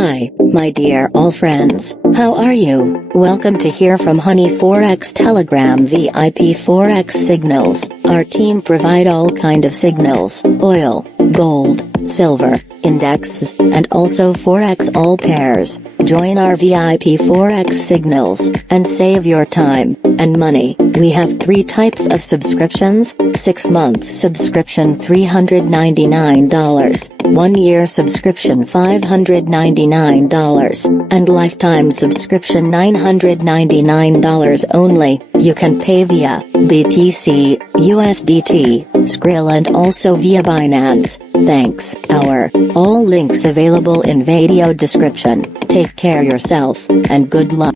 Hi, my dear all friends, how are you? Welcome to hear from Honey Forex Telegram VIP Forex signals. Our team provide all kind of signals, oil, gold, silver, indexes, and also Forex all pairs. Join our VIP Forex signals, and save your time and money. We have 3 types of subscriptions: 6 months subscription $399, 1 year subscription $599, and lifetime subscription $999 only. You can pay via BTC, USDT, Skrill and also via Binance. Thanks. All links available in video description. Take care yourself, and good luck.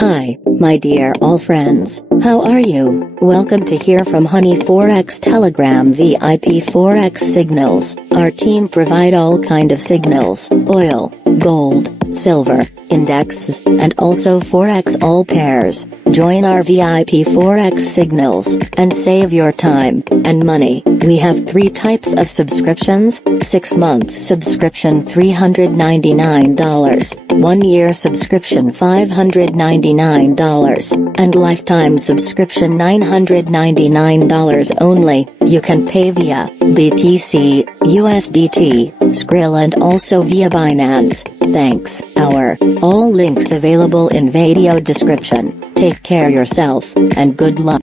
Hi, my dear all friends, how are you? Welcome to hear from Honey Forex Telegram VIP Forex signals. Our team provide all kind of signals, oil, gold, silver, indexes, and also Forex all pairs. Join our VIP Forex signals, and save your time and money. We have 3 types of subscriptions: 6 months subscription $399, 1 year subscription $599, and lifetime subscription $999 only. You can pay via BTC, USDT, Skrill and also via Binance. Thanks. All links available in video description. Take care yourself, and good luck.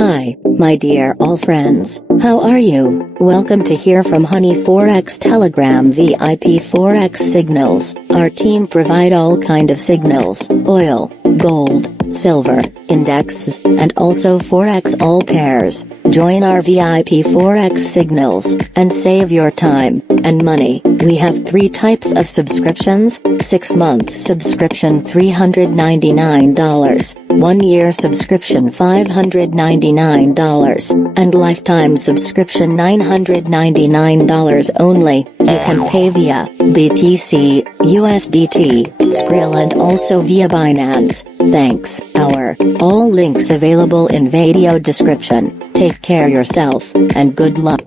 Hi, my dear all friends, how are you? Welcome to hear from Honey Forex Telegram VIP Forex signals. Our team provide all kind of signals, oil, gold, silver, indexes, and also Forex all pairs. Join our VIP Forex signals, and save your time and money. We have 3 types of subscriptions: 6 months subscription $399, 1 year subscription $599, and lifetime subscription $999 only. You can pay via BTC, USDT, Skrill and also via Binance. Thanks. All links available in video description. Take care yourself, and good luck.